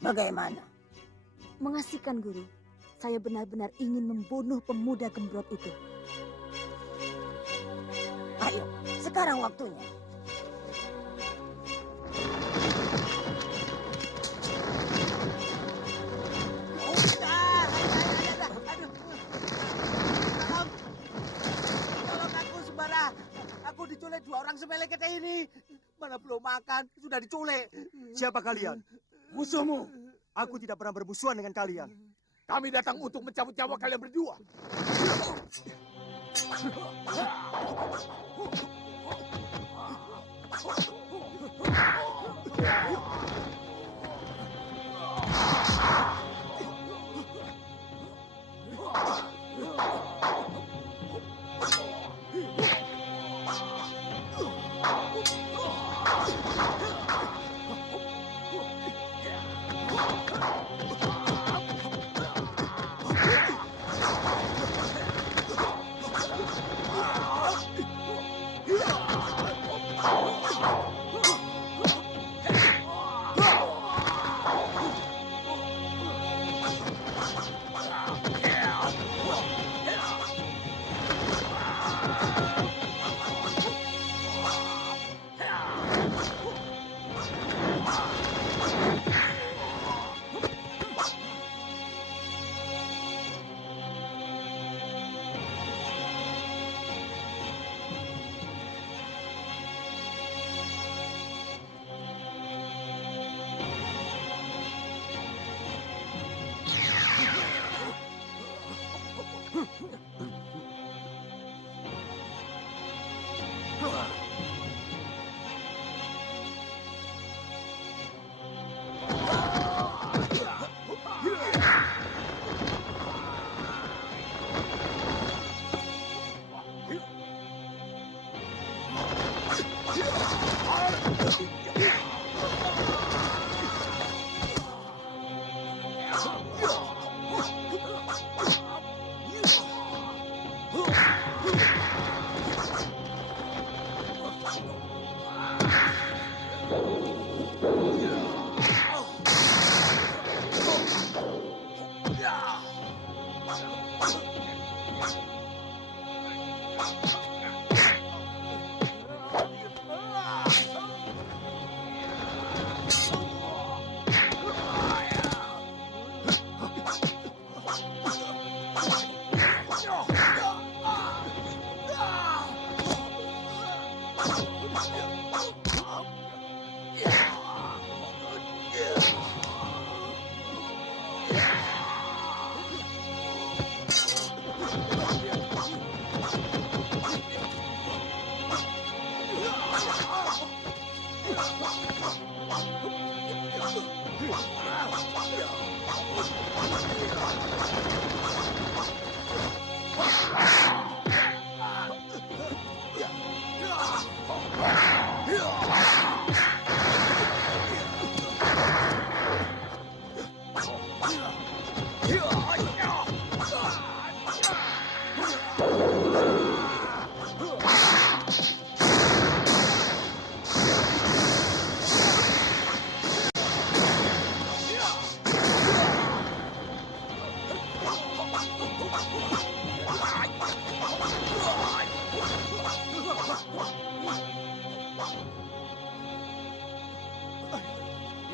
Bagaimana? Mengasihkan, Guru. Saya benar-benar ingin membunuh pemuda gembrot itu. Ayo, sekarang waktunya. Aku diculik 2 orang semelek kita ini. Mana belum makan, sudah diculik. Siapa kalian? Musuhmu. Aku tidak pernah bermusuhan dengan kalian. Kami datang untuk mencabut nyawa kalian berdua.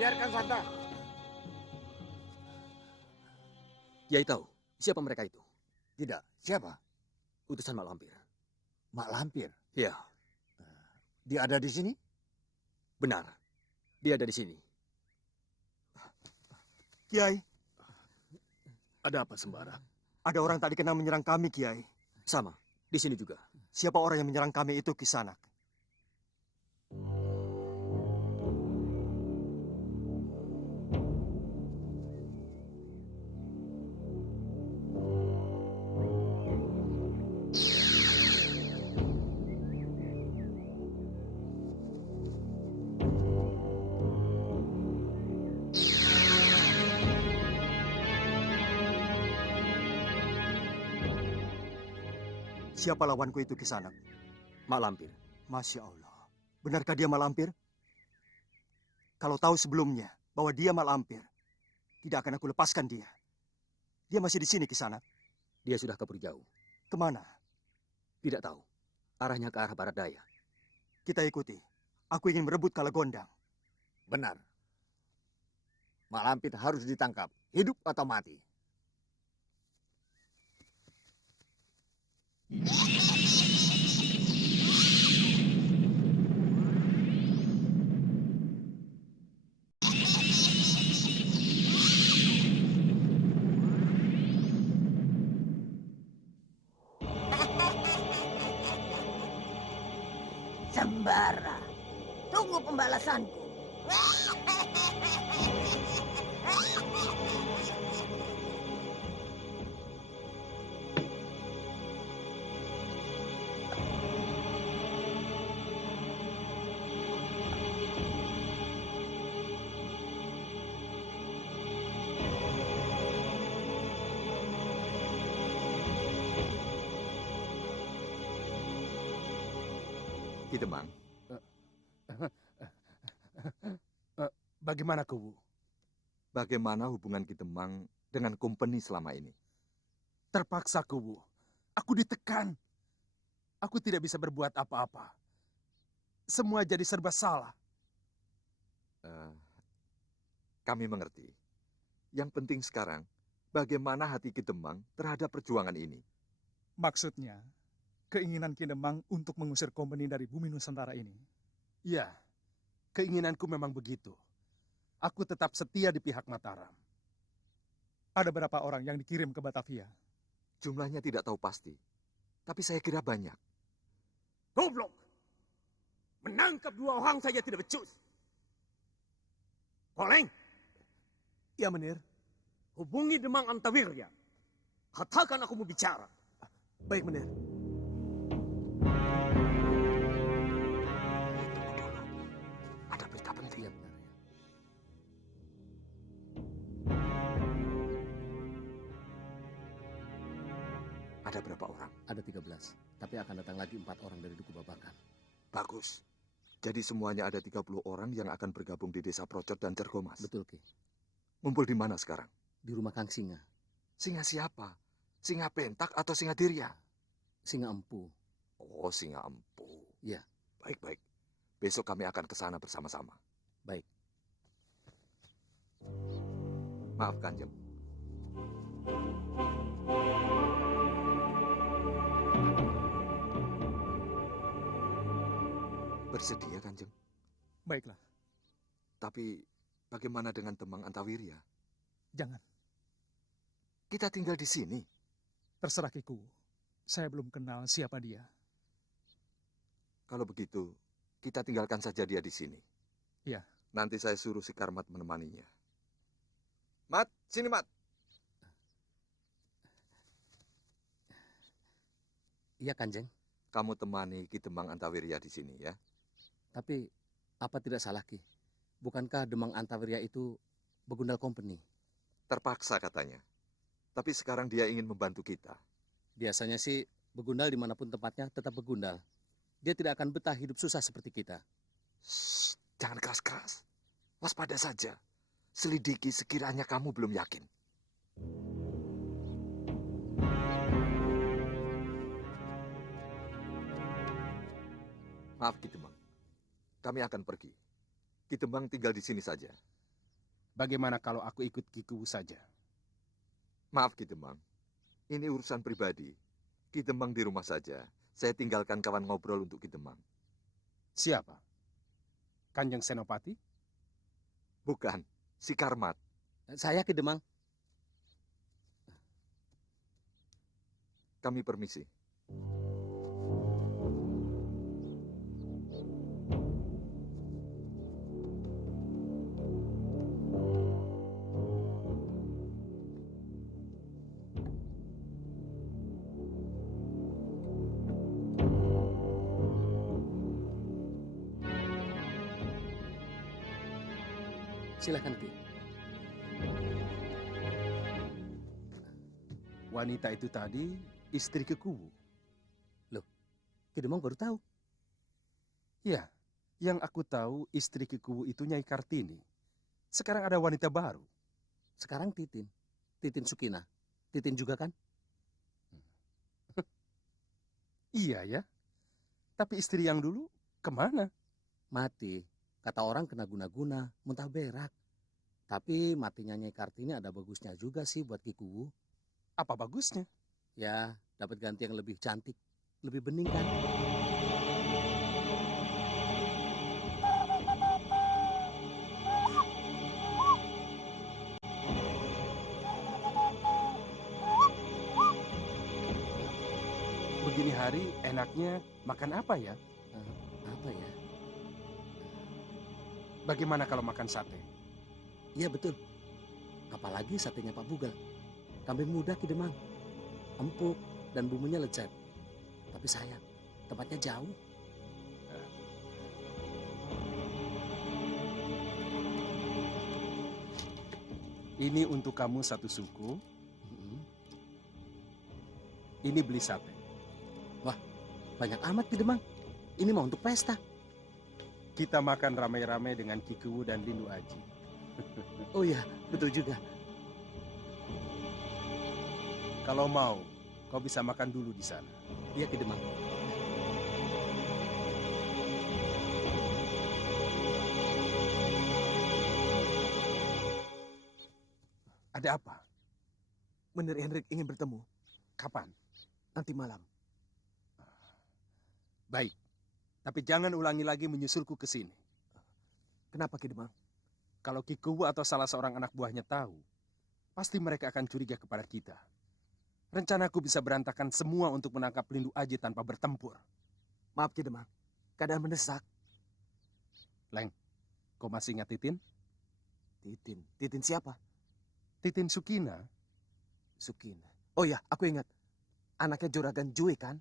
Biarkan Santa. Kiai tahu siapa mereka itu? Tidak, siapa? Utusan Mak Lampir. Mak Lampir? Ya. Dia ada di sini? Benar. Dia ada di sini. Kiai, Ada apa, Sembara? ada orang tadi kena menyerang kami, Kiai. Sama. Di sini juga. Siapa orang yang menyerang kami itu Kisanak? Siapa lawanku itu Kisanak? Mak Lampir. Masya Allah. Benarkah dia Mak Lampir? Kalau tahu sebelumnya, bahwa dia malampir. Tidak akan aku lepaskan dia. Dia masih di sini, Kisanak. Dia sudah kabur jauh. Kemana? Tidak tahu. Arahnya ke arah barat daya. Kita ikuti. Aku ingin merebut Kalagondang. Benar. Mak Lampir harus ditangkap, hidup atau mati. Sembara, tunggu pembalasanku. Ki Demang, Bagaimana Kubu? bagaimana hubungan Ki Demang dengan company selama ini? Terpaksa Kubu. Aku ditekan. Aku tidak bisa berbuat apa-apa. Semua jadi serba salah. Eh, Kami mengerti. Yang penting sekarang, bagaimana hati Ki Demang terhadap perjuangan ini? Maksudnya, keinginan Ki Demang untuk mengusir company dari bumi Nusantara ini. Ya, keinginanku memang begitu. Aku tetap setia di pihak Mataram. Ada berapa orang yang dikirim ke Batavia? Jumlahnya tidak tahu pasti, tapi saya kira banyak. Goblok! Menangkap 2 orang saja tidak becus. Koleng, Ya, Menir. hubungi Demang Antawirya. Katakan aku mau bicara. Baik, Menir. Ada berita penting. Ada berapa orang? Ada 13, tapi akan datang lagi 4 orang dari Duku Babakan. Bagus. Jadi semuanya ada 30 orang yang akan bergabung di desa Procot dan Cergomas. Betul, Ki. Ngumpul di mana sekarang? Di rumah Kang Singa. Singa siapa? Singa Pentak atau Singa Dirya? Singa Empu. Oh, Singa Empu. Iya. Baik-baik. Besok kami akan ke sana bersama-sama. Baik. Maaf, Kanjeng. Bersedia, Kanjeng. Baiklah, Tapi bagaimana dengan Demang Antawirya? jangan. Kita tinggal di sini. Terserah Kiku. Saya belum kenal siapa dia. Kalau begitu, kita tinggalkan saja dia di sini. Iya. Nanti saya suruh si Karmat menemaninya. Mat, sini Mat. Iya, Kanjeng. Kamu temani Ki Demang Antawirya di sini ya. Tapi apa tidak salah, Ki? Bukankah Demang Antawirya itu Begundal Company? Terpaksa katanya. Tapi sekarang dia ingin membantu kita. Biasanya sih Begundal dimanapun tempatnya tetap Begundal. Dia tidak akan betah hidup susah seperti kita. Shh, jangan keras-keras. Waspada saja. Selidiki sekiranya kamu belum yakin. Maaf Ki Demang. Kami akan pergi. Ki Demang tinggal di sini saja. Bagaimana kalau aku ikut Kiku saja? Maaf Ki Demang. Ini urusan pribadi. Ki Demang di rumah saja. Saya tinggalkan kawan ngobrol untuk Ki Demang. Siapa? Kanjeng Senopati? Bukan, si Karmat. Saya, Ki Demang. Kami permisi. Silakan, Ki. Wanita itu tadi istri Kiku. Ki Demang baru tahu. Ya, yang aku tahu istri Kiku itu Nyai Kartini. Sekarang ada wanita baru. Sekarang Titin. Titin Sukina. Titin juga kan? Iya ya. Tapi istri yang dulu kemana? Mati. Kata orang kena guna-guna, muntah berak. Tapi matinya Nyai Kartini ada bagusnya juga sih buat Ki Kuwu. Apa bagusnya? Ya, dapat ganti yang lebih cantik, lebih bening kan? Begini hari enaknya makan apa ya? Apa ya? Bagaimana kalau makan sate? Iya betul. Apalagi satenya Pak Bugal. Kambing muda Ki Demang. Empuk dan bumbunya lezat. Tapi sayang, tempatnya jauh. Ini untuk kamu satu suku. Ini beli sate. Banyak amat Ki Demang. Ini mau untuk pesta. Kita makan ramai-ramai dengan Ki Kuwu dan Lindu Aji. Oh iya, betul juga. Kalau mau, kau bisa makan dulu di sana. Iya Ki Demang. Ada apa? Benar Henrik ingin bertemu. Kapan? Nanti malam. Baik. Tapi jangan ulangi lagi menyusulku ke sini. Kenapa Ki Demang? Kalau Ki Kuwu atau salah seorang anak buahnya tahu, pasti mereka akan curiga kepada kita. Rencanaku bisa berantakan semua untuk menangkap Lindu Aji tanpa bertempur. Maaf Ki Demang, keadaan mendesak. Leng, kau masih ingat Titin? Titin. Titin siapa? Titin Sukina. Sukina. Oh ya, aku ingat. Anaknya Juragan Jui kan?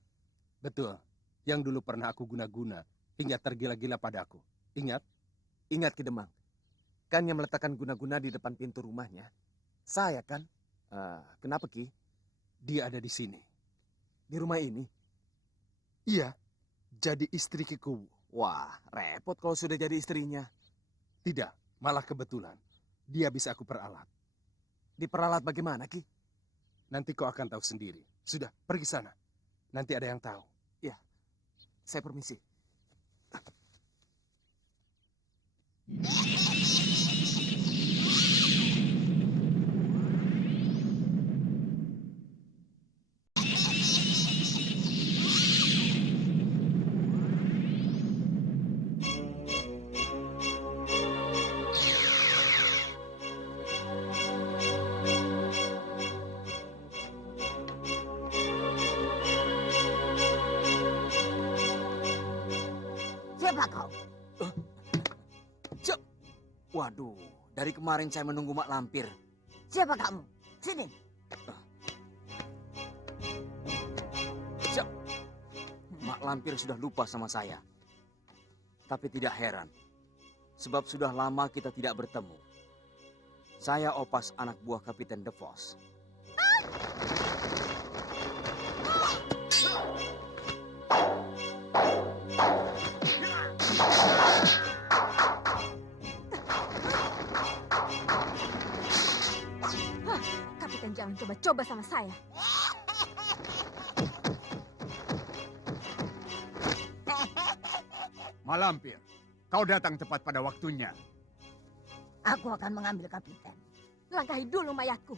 Betul. Yang dulu pernah aku guna-guna hingga tergila-gila padaku. Ingat? Ingat Ki Demang. Kan yang meletakkan guna-guna di depan pintu rumahnya. Saya kan? Kenapa Ki? Dia ada di sini. Di rumah ini? Iya, jadi istri Ki Kuwu. Wah, repot kalau sudah jadi istrinya. Tidak, malah kebetulan. Dia bisa aku peralat. Diperalat bagaimana Ki? Nanti kau akan tahu sendiri. Sudah, pergi sana. Nanti ada yang tahu. Saya permisi. Siapa kau? Waduh, dari kemarin saya menunggu Mak Lampir. Siapa kamu? Sini. Mak Lampir sudah lupa sama saya. Tapi tidak heran. Sebab sudah lama kita tidak bertemu. Saya Opas, anak buah Kapiten De Vos. Kapiten jangan coba-coba sama saya. Malampir, kau datang tepat pada waktunya. Aku akan mengambil kapiten. Langkahi dulu mayatku.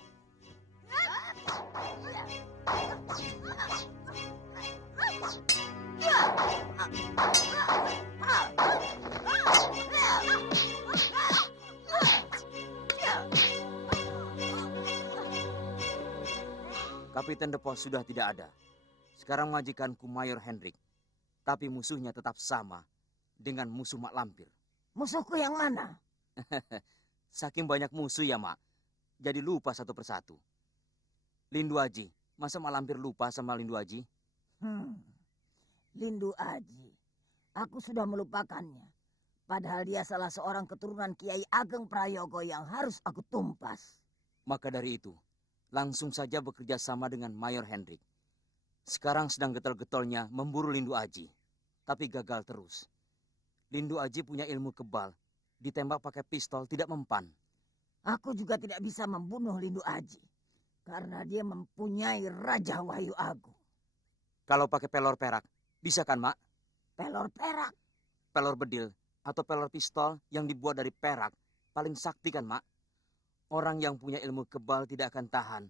Kapiten De Vos sudah tidak ada. Sekarang majikanku Mayor Hendrik. Tapi musuhnya tetap sama dengan musuh Mak Lampir. Musuhku yang mana? Saking banyak musuh ya, Mak. Jadi lupa satu persatu. Lindu Aji. Masa Mak Lampir lupa sama Lindu Aji? Lindu Aji. Aku sudah melupakannya. Padahal dia salah seorang keturunan Kiai Ageng Prayogo yang harus aku tumpas. Maka dari itu, langsung saja bekerja sama dengan Mayor Hendrik. Sekarang sedang getol-getolnya memburu Lindu Aji. Tapi gagal terus. Lindu Aji punya ilmu kebal. Ditembak pakai pistol tidak mempan. Aku juga tidak bisa membunuh Lindu Aji. Karena dia mempunyai Raja Wahyu Agung. Kalau pakai pelor perak, bisa kan, Mak? Pelor perak? Pelor bedil atau pelor pistol yang dibuat dari perak paling sakti kan, Mak? Orang yang punya ilmu kebal tidak akan tahan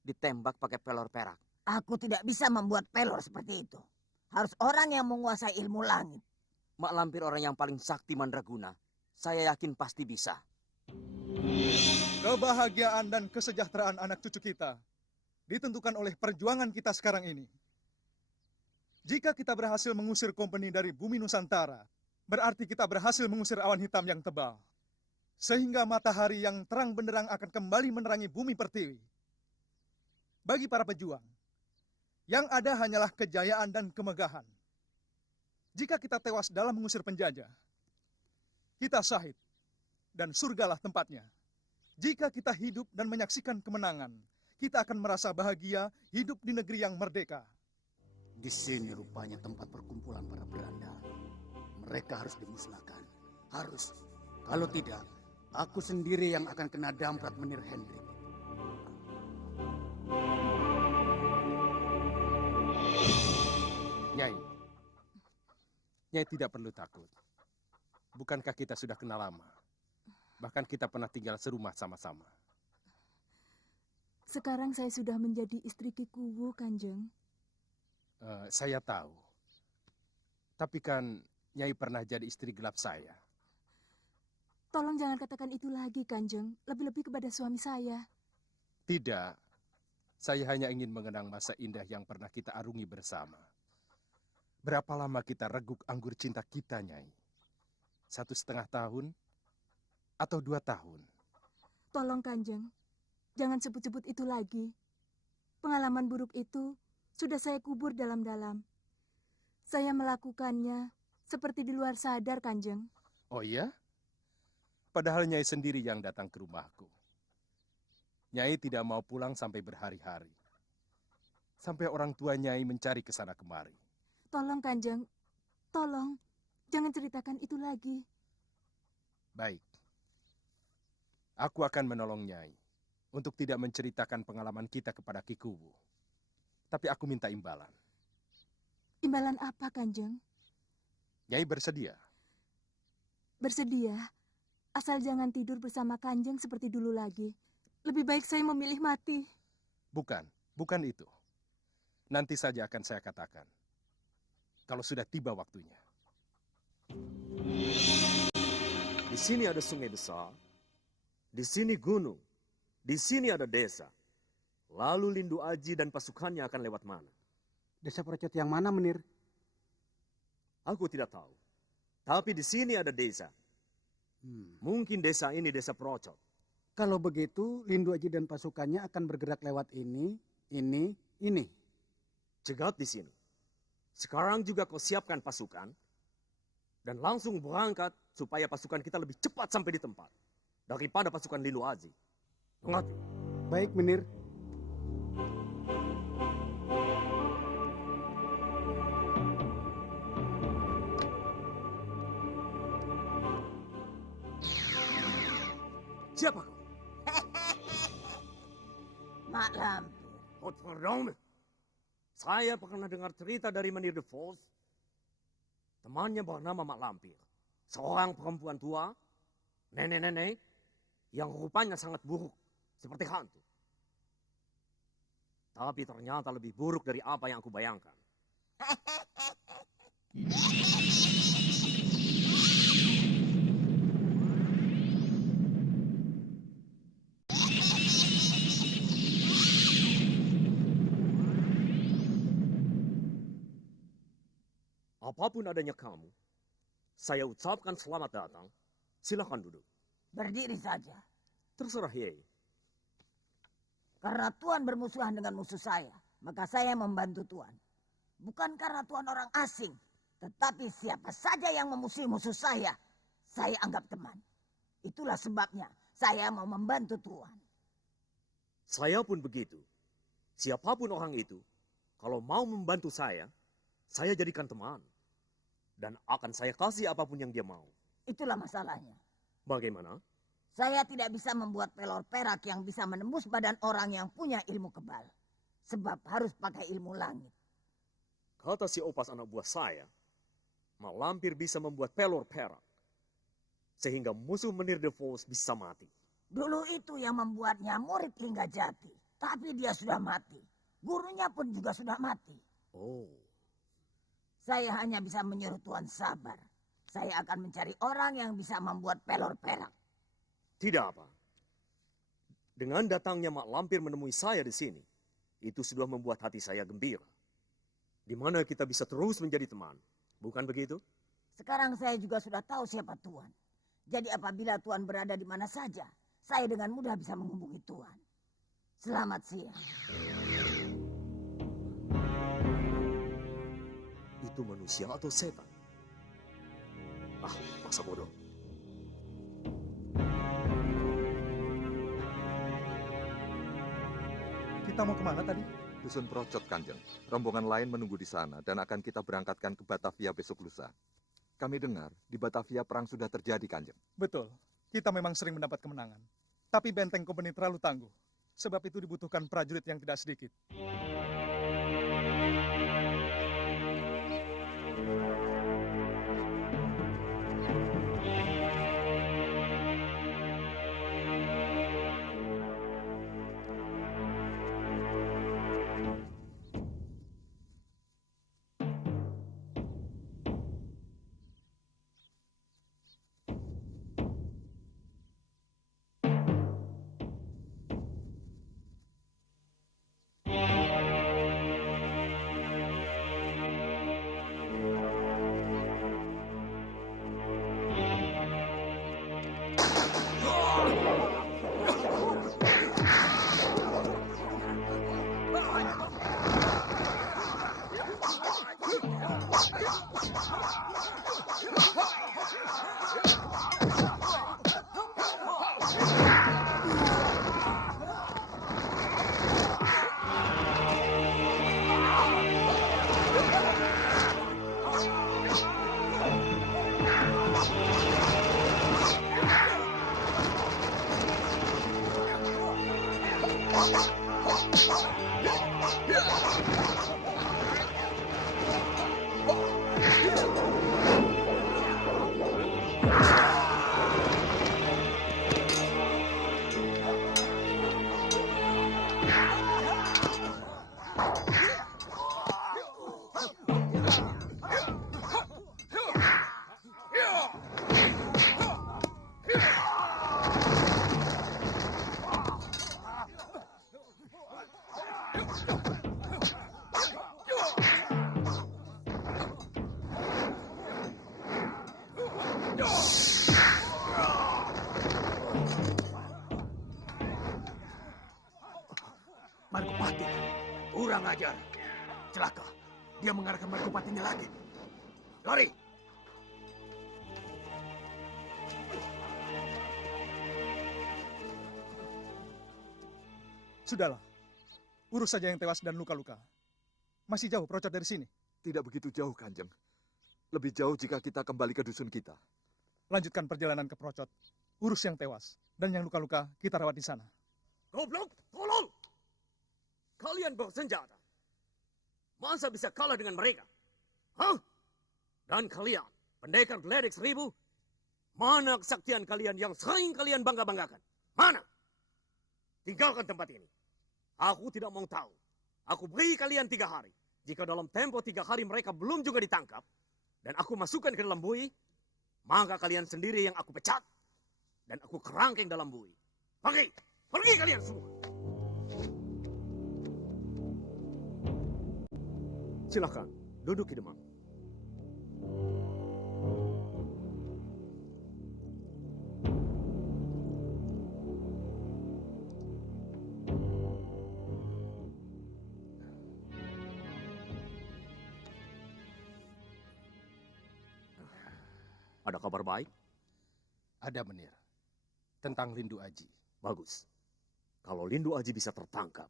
ditembak pakai pelor perak. Aku tidak bisa membuat pelor seperti itu. Harus orang yang menguasai ilmu langit. Mak Lampir orang yang paling sakti mandraguna. Saya yakin pasti bisa. Kebahagiaan dan kesejahteraan anak cucu kita ditentukan oleh perjuangan kita sekarang ini. Jika kita berhasil mengusir kompeni dari bumi Nusantara, berarti kita berhasil mengusir awan hitam yang tebal. Sehingga matahari yang terang benderang akan kembali menerangi bumi pertiwi. Bagi para pejuang, yang ada hanyalah kejayaan dan kemegahan. Jika kita tewas dalam mengusir penjajah, kita syahid dan surgalah tempatnya. Jika kita hidup dan menyaksikan kemenangan, kita akan merasa bahagia hidup di negeri yang merdeka. Di sini rupanya tempat perkumpulan para berandal. Mereka harus dimusnahkan. Harus. Kalau tidak, aku sendiri yang akan kena damprat Menir Hendrik. Nyai. Nyai tidak perlu takut. Bukankah kita sudah kenal lama? Bahkan kita pernah tinggal serumah sama-sama. Sekarang saya sudah menjadi istri Ki Kuwu, Kanjeng. Saya tahu. Tapi kan Nyai pernah jadi istri gelap saya. Tolong jangan katakan itu lagi, Kanjeng. Lebih-lebih kepada suami saya. Tidak. Saya hanya ingin mengenang masa indah yang pernah kita arungi bersama. Berapa lama kita reguk anggur cinta kita, Nyai? 1,5 tahun? Atau 2 tahun? Tolong, Kanjeng. Jangan sebut-sebut itu lagi. Pengalaman buruk itu sudah saya kubur dalam-dalam. Saya melakukannya seperti di luar sadar, Kanjeng. Oh iya? Padahal Nyai sendiri yang datang ke rumahku. Nyai tidak mau pulang sampai berhari-hari. Sampai orang tua Nyai mencari ke sana kemari. Tolong, Kanjeng. Tolong. Jangan ceritakan itu lagi. Baik. Aku akan menolong Nyai untuk tidak menceritakan pengalaman kita kepada Ki Kuwu. Tapi aku minta imbalan. Imbalan apa, Kanjeng? Nyai bersedia? Bersedia. Asal jangan tidur bersama Kanjeng seperti dulu lagi. Lebih baik saya memilih mati. Bukan itu. Nanti saja akan saya katakan. Kalau sudah tiba waktunya. Di sini ada sungai besar, di sini gunung, di sini ada desa. Lalu Lindu Aji dan pasukannya akan lewat mana? Desa Procot yang mana, Menir? Aku tidak tahu. Tapi di sini ada desa. Mungkin desa ini desa Procot. Kalau begitu, Lindu Aji dan pasukannya akan bergerak lewat ini. Cegat di sini. Sekarang juga kau siapkan pasukan dan langsung berangkat supaya pasukan kita lebih cepat sampai di tempat daripada pasukan Lindu Aji. Mengerti? Baik, Menir. Siapa kau? Mak Lampir. Godverdomme. Saya pernah dengar cerita dari Menir de Vos. Temannya bernama Mak Lampir. Seorang perempuan tua, nenek-nenek, yang rupanya sangat buruk, seperti hantu. Tapi ternyata lebih buruk dari apa yang aku bayangkan. Apapun adanya kamu, saya ucapkan selamat datang. Silakan duduk. Berdiri saja. Terserah, Yei. Karena Tuan bermusuhan dengan musuh saya, maka saya membantu Tuan. Bukan karena Tuan orang asing, tetapi siapa saja yang memusuhi musuh saya anggap teman. Itulah sebabnya saya mau membantu Tuan. Saya pun begitu. Siapapun orang itu, kalau mau membantu saya jadikan teman. Dan akan saya kasih apapun yang dia mau. Itulah masalahnya. Bagaimana? Saya tidak bisa membuat pelor perak yang bisa menembus badan orang yang punya ilmu kebal. Sebab harus pakai ilmu langit. Kata si Opas anak buah saya, Mak Lampir bisa membuat pelor perak. Sehingga musuh Menir the Falls bisa mati. Dulu itu yang membuatnya murid Lingga Jati. Tapi dia sudah mati. Gurunya pun juga sudah mati. Oh. Saya hanya bisa menyuruh Tuan sabar. Saya akan mencari orang yang bisa membuat pelor perak. Tidak apa. Dengan datangnya Mak Lampir menemui saya di sini, itu sudah membuat hati saya gembira. Di mana kita bisa terus menjadi teman. Bukan begitu? Sekarang saya juga sudah tahu siapa Tuan. Jadi apabila Tuan berada di mana saja, saya dengan mudah bisa menghubungi Tuan. Selamat siang. Itu manusia atau setan? Ah, masa bodoh. Kita mau kemana tadi? Dusun Procot, Kanjeng. Rombongan lain menunggu di sana dan akan kita berangkatkan ke Batavia besok lusa. Kami dengar di Batavia perang sudah terjadi, Kanjeng. Betul, kita memang sering mendapat kemenangan. Tapi benteng kompeni terlalu tangguh. Sebab itu dibutuhkan prajurit yang tidak sedikit. Margopati, kurang ajar. Celaka, dia mengarahkan Margopatinya lagi. Lari! Sudahlah, urus saja yang tewas dan luka-luka. Masih jauh Procot dari sini. Tidak begitu jauh, Kanjeng. Lebih jauh jika kita kembali ke dusun kita. Lanjutkan perjalanan ke Procot. Urus yang tewas. Dan yang luka-luka kita rawat di sana. Goblok, tolol! Kalian bersenjata. Masa bisa kalah dengan mereka? Hah? Dan kalian, pendekar geledek 1000, mana kesaktian kalian yang sering kalian bangga-banggakan? Mana? Tinggalkan tempat ini. Aku tidak mau tahu. Aku beri kalian 3 hari. Jika dalam tempo 3 hari mereka belum juga ditangkap, dan aku masukkan ke dalam bui, maka kalian sendiri yang aku pecat, dan aku kerangkeng dalam bui. Pergi! Pergi kalian semua! Silakan, duduk di demam. Ada kabar baik? Ada, Menir. Tentang Lindu Aji. Bagus. Kalau Lindu Aji bisa tertangkap,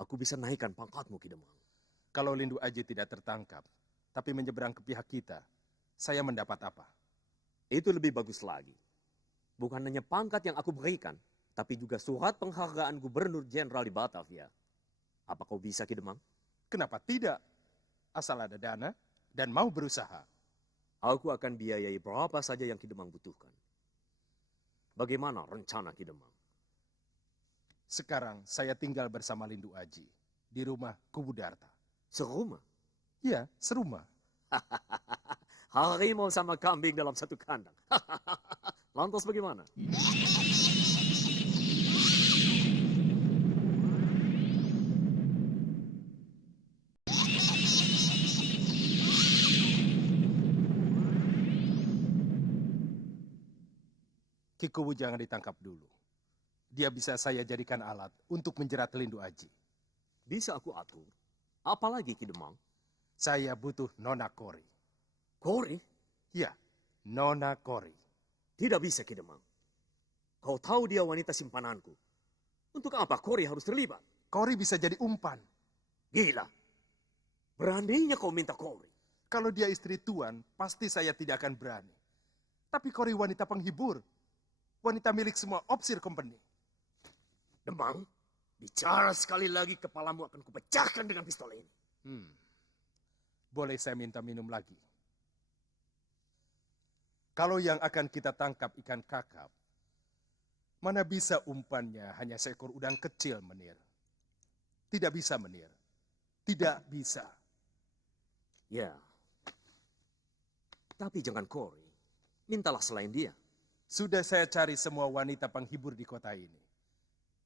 aku bisa naikkan pangkatmu, Ki Demang. Kalau Lindu Aji tidak tertangkap, tapi menyeberang ke pihak kita, saya mendapat apa? Itu lebih bagus lagi. Bukan hanya pangkat yang aku berikan, tapi juga surat penghargaan gubernur jenderal di Batavia. Apa kau bisa, Ki Demang? Kenapa tidak? Asal ada dana dan mau berusaha. Aku akan biayai berapa saja yang Ki Demang butuhkan. Bagaimana rencana Ki Demang? Sekarang saya tinggal bersama Lindu Aji di rumah Kubu Darta. Serumah? Iya, serumah. Harimau sama kambing dalam satu kandang. Lantas bagaimana? Ki Kubu jangan ditangkap dulu. Dia bisa saya jadikan alat untuk menjerat Lindu Aji. Bisa aku atur. Apalagi Ki Demang? Saya butuh Nona Kori. Kori? Ya, Nona Kori. Tidak bisa, Ki Demang. Kau tahu dia wanita simpananku. Untuk apa Kori harus terlibat? Kori bisa jadi umpan. Gila. Beraninya kau minta Kori. Kalau dia istri tuan, pasti saya tidak akan berani. Tapi Kori wanita penghibur. Wanita milik semua Opsir Company. Demang, bicara sekali lagi kepalamu akan kupecahkan dengan pistol ini. Boleh saya minta minum lagi? Kalau yang akan kita tangkap ikan kakap, mana bisa umpannya hanya seekor udang kecil, Menir? Tidak bisa, Menir. Tidak bisa. Ya. Tapi jangan Kori. Mintalah selain dia. Sudah saya cari semua wanita penghibur di kota ini.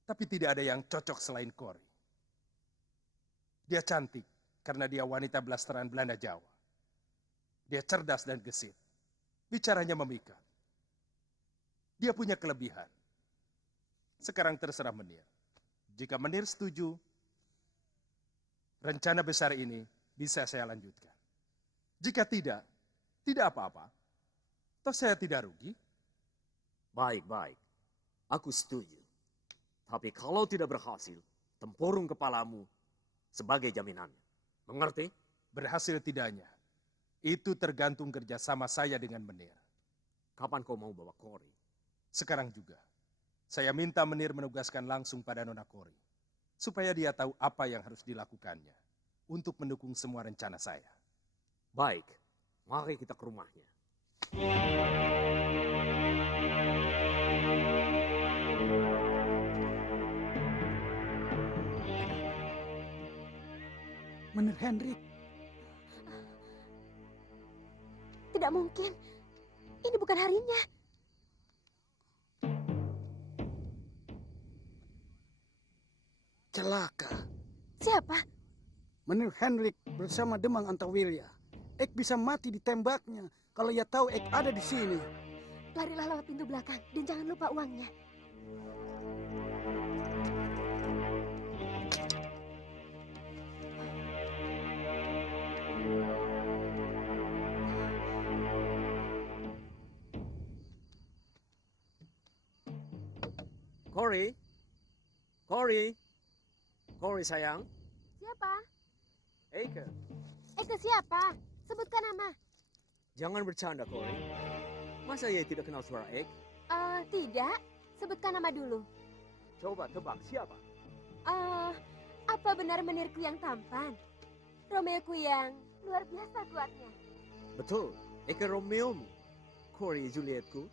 Tapi tidak ada yang cocok selain Kori. Dia cantik karena dia wanita blasteran Belanda Jawa. Dia cerdas dan gesit. Bicaranya memikat. Dia punya kelebihan. Sekarang terserah Menir. Jika Menir setuju, rencana besar ini bisa saya lanjutkan. Jika tidak, tidak apa-apa. Toh saya tidak rugi. Baik. Aku setuju. Tapi kalau tidak berhasil, tempurung kepalamu sebagai jaminannya. Mengerti? Berhasil tidaknya. Itu tergantung kerjasama saya dengan Menir. Kapan kau mau bawa Kori? Sekarang juga. Saya minta Menir menugaskan langsung pada Nona Kori. Supaya dia tahu apa yang harus dilakukannya. Untuk mendukung semua rencana saya. Baik. Mari kita ke rumahnya. Menir Hendrik. Tidak mungkin. Ini bukan harinya. Celaka. Siapa? Menir Hendrik bersama Demang Antawilya. Ek bisa mati ditembaknya kalau ia tahu Ek ada di sini. Larilah lewat pintu belakang dan jangan lupa uangnya. Kori sayang. Siapa? Eike. Eike siapa? Sebutkan nama. Jangan bercanda, Kori. Masa ia tidak kenal suara Eike? Tidak. Sebutkan nama dulu. Coba tebak siapa? Apa benar menirku yang tampan? Romeoku yang luar biasa kuatnya. Betul. Eike Romeomu. Kori Julietku.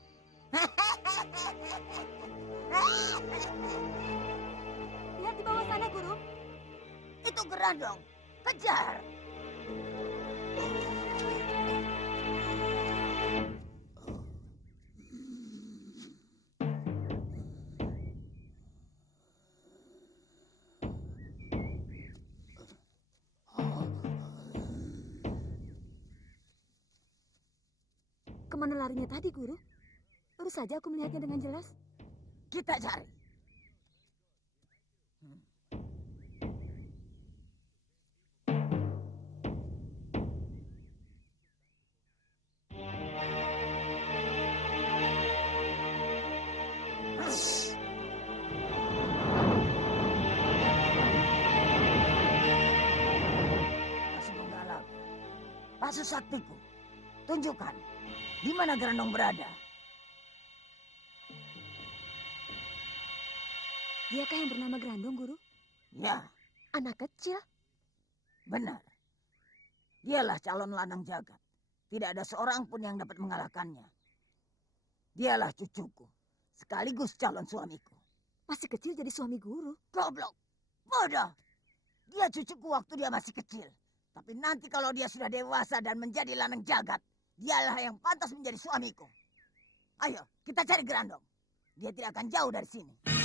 Lihat di bawah sana, Guru. Itu Gerandong. Kejar. Kemana larinya tadi, Guru? Baru saja aku melihatnya dengan jelas. Kita cari. Masih menggalak. Pasu saktiku. Tunjukkan. Di mana Gerandong berada? Diakah yang bernama Grandong, Guru? Ya, Anak kecil? benar. Dialah calon lanang jagat. Tidak ada seorang pun yang dapat mengalahkannya. Dialah cucuku, sekaligus calon suamiku. Masih kecil jadi suami Guru. Goblok, bodoh. Dia cucuku waktu dia masih kecil. Tapi nanti kalau dia sudah dewasa dan menjadi lanang jagat, dialah yang pantas menjadi suamiku. Ayo, kita cari Grandong. Dia tidak akan jauh dari sini.